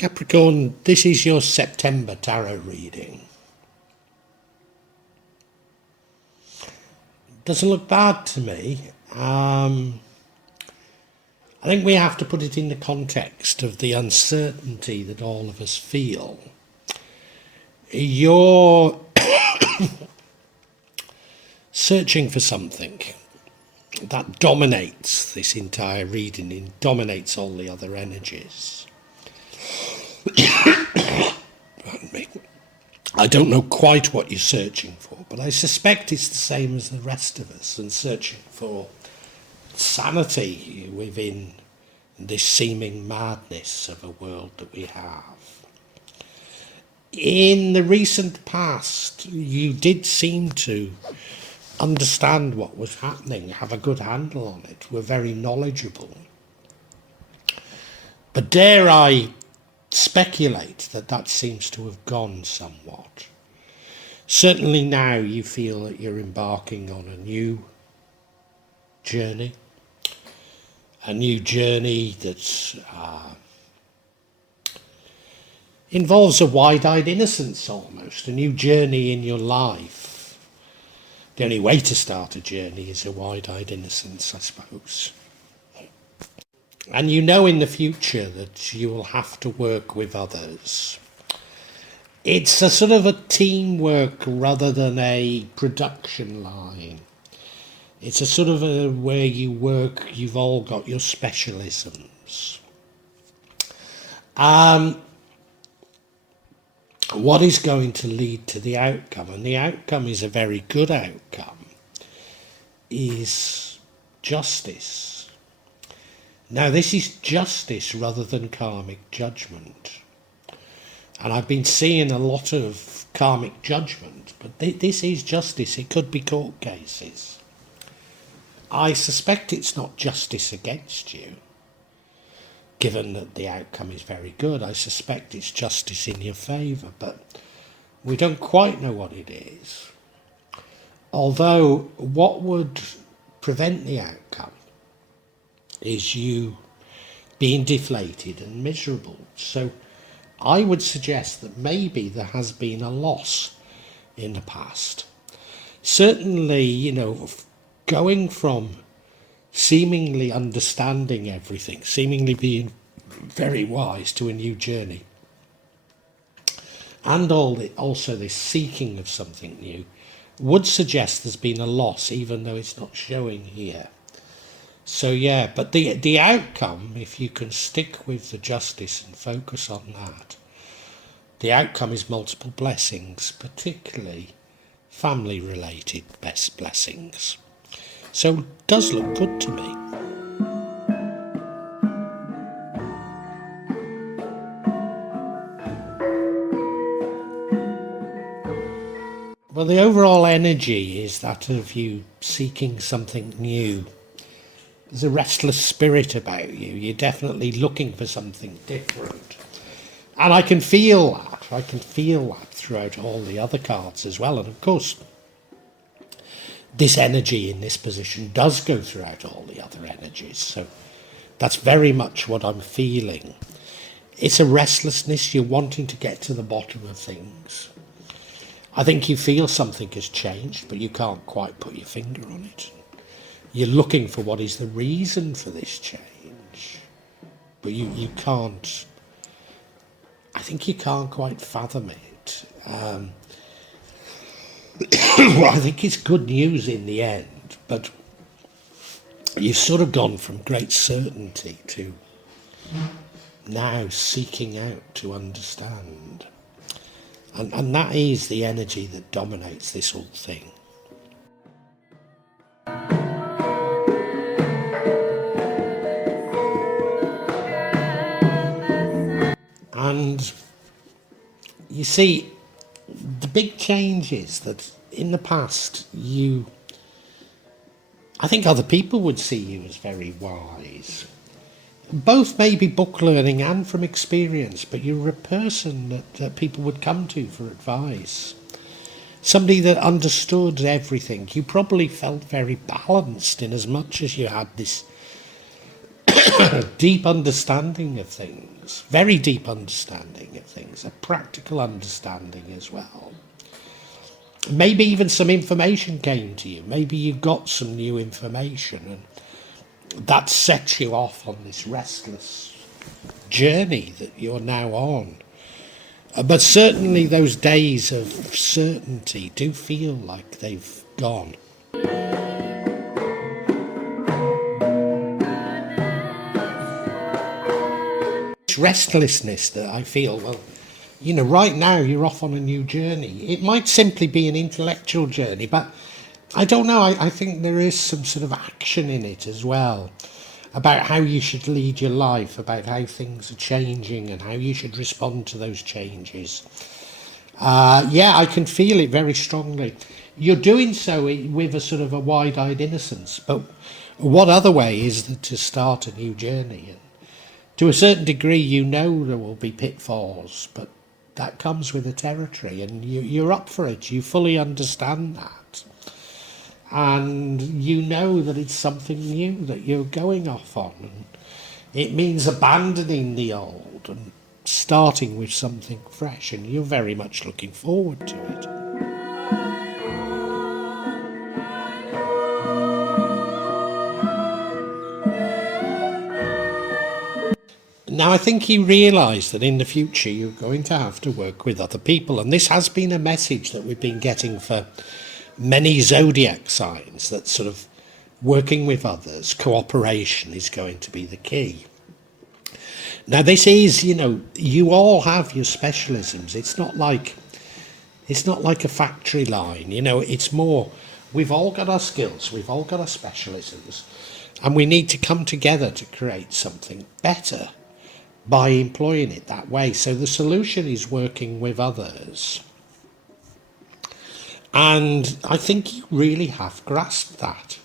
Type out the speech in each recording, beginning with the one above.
Capricorn, this is your September tarot reading. Doesn't look bad to me. I think we have to put it in the context of the uncertainty that all of us feel. You're searching for something that dominates this entire reading, and dominates all the other energies. Pardon me. I don't know quite what you're searching for, but I suspect it's the same as the rest of us, and searching for sanity within this seeming madness of a world that we have. In the recent past, you did seem to understand what was happening, have a good handle on it, were very knowledgeable. But dare I speculate that that seems to have gone somewhat. Certainly now you feel that you're embarking on a new journey that involves a wide-eyed innocence almost, a new journey in your life. The only way to start a journey is a wide-eyed innocence, I suppose. And you know in the future that you will have to work with others. It's a sort of a teamwork rather than a production line. It's a sort of a where you work, you've all got your specialisms. What is going to lead to the outcome, and the outcome is a very good outcome, is justice. Now this is justice rather than karmic judgment. And I've been seeing a lot of karmic judgment, but this is justice. It could be court cases. I suspect it's not justice against you, given that the outcome is very good. I suspect it's justice in your favour, but we don't quite know what it is. Although what would prevent the outcome is you being deflated and miserable. So I would suggest that maybe there has been a loss in the past. Certainly, going from seemingly understanding everything, seemingly being very wise, to a new journey, and also this seeking of something new, would suggest there's been a loss, even though it's not showing here. So yeah, but the outcome, if you can stick with the justice and focus on that, the outcome is multiple blessings, particularly family-related best blessings. So it does look good to me. Well, the overall energy is that of you seeking something new. There's a restless spirit about you. You're definitely looking for something different. And I can feel that. I can feel that throughout all the other cards as well. And of course, this energy in this position does go throughout all the other energies. So that's very much what I'm feeling. It's a restlessness. You're wanting to get to the bottom of things. I think you feel something has changed, but you can't quite put your finger on it. You're looking for what is the reason for this change. But you can't, I think you can't quite fathom it. Well, I think it's good news in the end, but you've sort of gone from great certainty to now seeking out to understand. And that is the energy that dominates this whole thing. And you see, the big change is that in the past, I think other people would see you as very wise. Both maybe book learning and from experience, but you're a person that people would come to for advice. Somebody that understood everything. You probably felt very balanced in as much as you had this deep understanding of things, very deep understanding of things, a practical understanding as well. Maybe even some information came to you. Maybe you got some new information, and that sets you off on this restless journey that you're now on. But certainly those days of certainty do feel like they've gone. This restlessness that I feel, well, right now you're off on a new journey. It might simply be an intellectual journey, but I don't know. I think there is some sort of action in it as well, about how you should lead your life, about how things are changing and how you should respond to those changes. I can feel it very strongly. You're doing so with a sort of a wide-eyed innocence, but what other way is there to start a new journey? And to a certain degree, there will be pitfalls, but that comes with the territory, and you're up for it. You fully understand that. And you know that it's something new that you're going off on. And it means abandoning the old and starting with something fresh, and you're very much looking forward to it. Now, I think you realise that in the future you're going to have to work with other people, and this has been a message that we've been getting for many zodiac signs, that sort of working with others, cooperation is going to be the key. Now, this is, you all have your specialisms. It's not like a factory line, it's more, we've all got our skills, we've all got our specialisms, and we need to come together to create something better by employing it that way. So the solution is working with others. And I think you really have grasped that.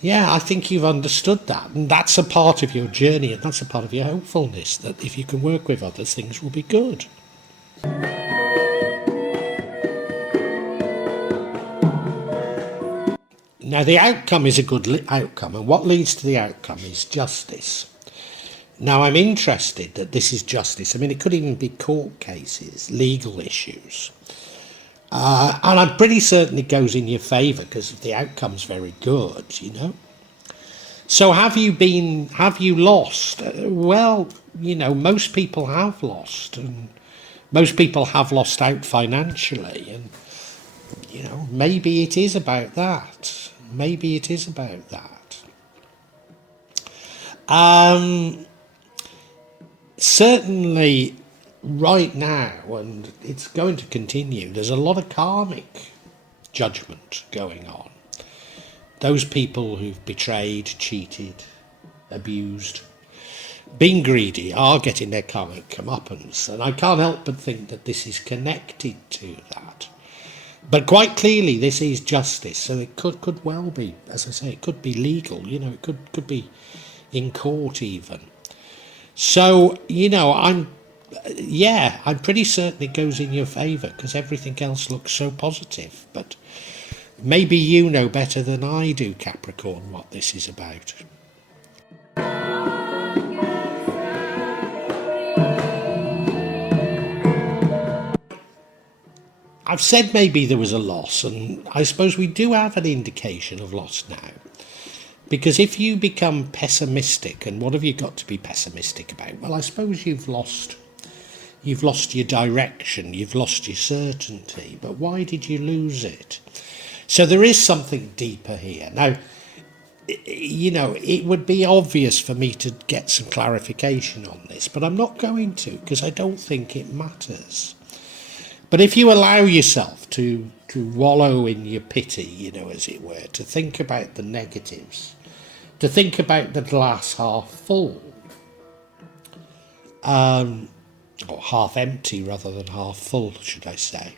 Yeah, I think you've understood that. And that's a part of your journey, and that's a part of your hopefulness, that if you can work with others, things will be good. Now, the outcome is a good outcome, and what leads to the outcome is justice. Now, I'm interested that this is justice. I mean, it could even be court cases, legal issues. And I'm pretty certain it goes in your favour because the outcome's very good, So have you lost? Well, most people have lost, and most people have lost out financially, and, maybe it is about that. Maybe it is about that. Certainly right now, and it's going to continue, there's a lot of karmic judgment going on. Those people who've betrayed, cheated, abused, been greedy are getting their karmic comeuppance, and I can't help but think that this is connected to that. But quite clearly this is justice, so it could well be, as I say, it could be legal, it could be in court even. So, I'm pretty certain it goes in your favour because everything else looks so positive. But maybe you know better than I do, Capricorn, what this is about. I've said maybe there was a loss, and I suppose we do have an indication of loss now. Because if you become pessimistic, and what have you got to be pessimistic about? Well, I suppose you've lost your direction, you've lost your certainty, but why did you lose it? So there is something deeper here. Now, it would be obvious for me to get some clarification on this, but I'm not going to, because I don't think it matters. But if you allow yourself to wallow in your pity, as it were, to think about the negatives, to think about the glass half full, or half empty rather than half full, should I say,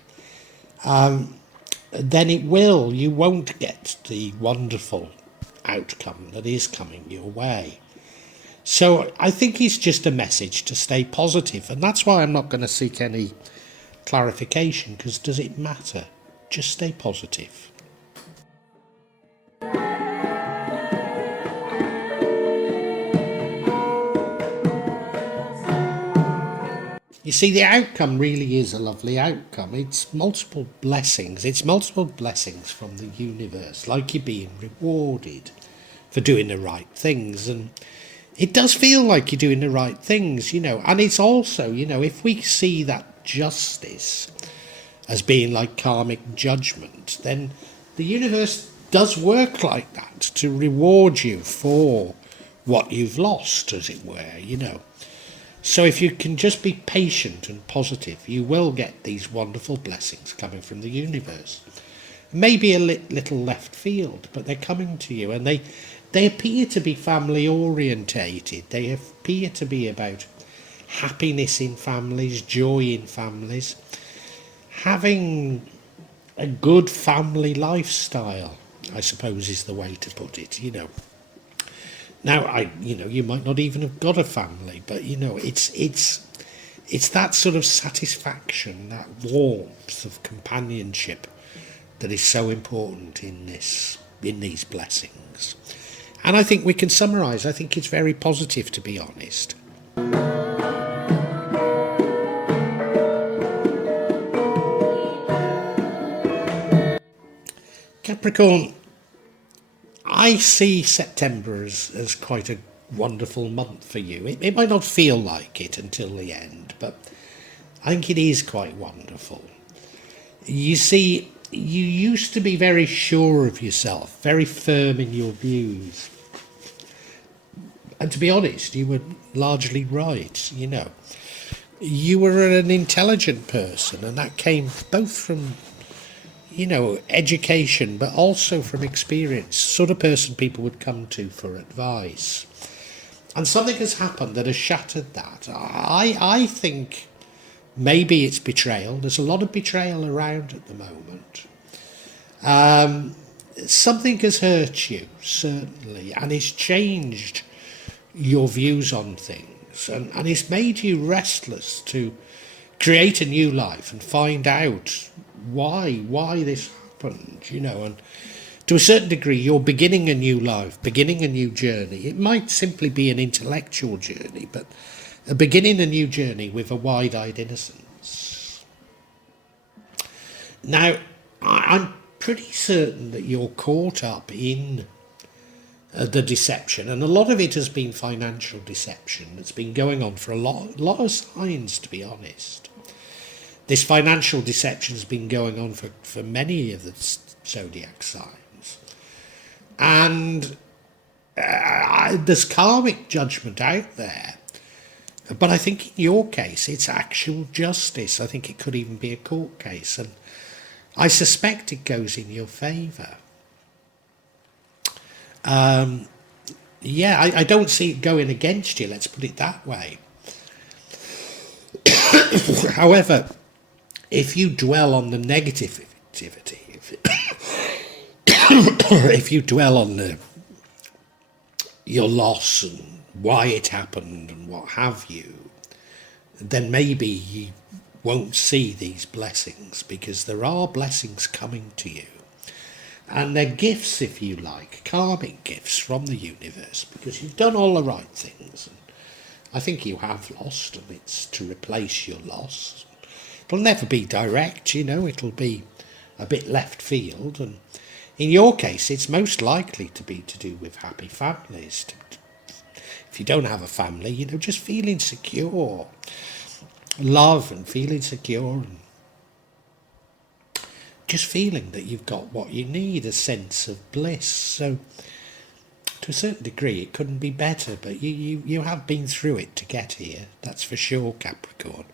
then you won't get the wonderful outcome that is coming your way. So I think it's just a message to stay positive, and that's why I'm not going to seek any clarification, because does it matter? Just stay positive. see, the outcome really is a lovely outcome. It's multiple blessings. It's multiple blessings from the universe, like you're being rewarded for doing the right things. And it does feel like you're doing the right things, you know. And it's also, you know, if we see that justice as being like karmic judgment, then the universe does work like that to reward you for what you've lost, as it were, you know. So if you can just be patient and positive, you will get these wonderful blessings coming from the universe. Maybe a little left field, but they're coming to you, and they appear to be family orientated. They appear to be about happiness in families, joy in families, having a good family lifestyle, I suppose is the way to put it, you know. Now, you might not even have got a family, but, you know, it's that sort of satisfaction, that warmth of companionship that is so important in these blessings. And I think we can summarise. I think it's very positive, to be honest. Capricorn, I see September as quite a wonderful month for you. It might not feel like it until the end, but I think it is quite wonderful. You see, you used to be very sure of yourself, very firm in your views. And to be honest, you were largely right, you know. You were an intelligent person, and that came both from, you know, education, but also from experience, sort of person people would come to for advice. And something has happened that has shattered that. I think maybe it's betrayal. There's a lot of betrayal around at the moment. Something has hurt you, certainly, and it's changed your views on things, and it's made you restless to create a new life and find out why this happened, you know. And to a certain degree, you're beginning a new life, beginning a new journey. It might simply be an intellectual journey, but beginning a new journey with a wide-eyed innocence. Now, I'm pretty certain that you're caught up in the deception, and a lot of it has been financial deception that's been going on for a lot of signs, to be honest. This financial deception has been going on for many of the zodiac signs. And there's karmic judgment out there. But I think in your case, it's actual justice. I think it could even be a court case. And I suspect it goes in your favour. I don't see it going against you, let's put it that way. However, if you dwell on the negativity, if you dwell on your loss and why it happened and what have you, then maybe you won't see these blessings, because there are blessings coming to you. And they're gifts, if you like, karmic gifts from the universe, because you've done all the right things. And I think you have lost, and it's to replace your loss. It'll never be direct, you know, it'll be a bit left field. And in your case, it's most likely to be to do with happy families. If you don't have a family, you know, just feeling secure. Love and feeling secure, and just feeling that you've got what you need, a sense of bliss. So to a certain degree it couldn't be better, but you have been through it to get here, that's for sure, Capricorn.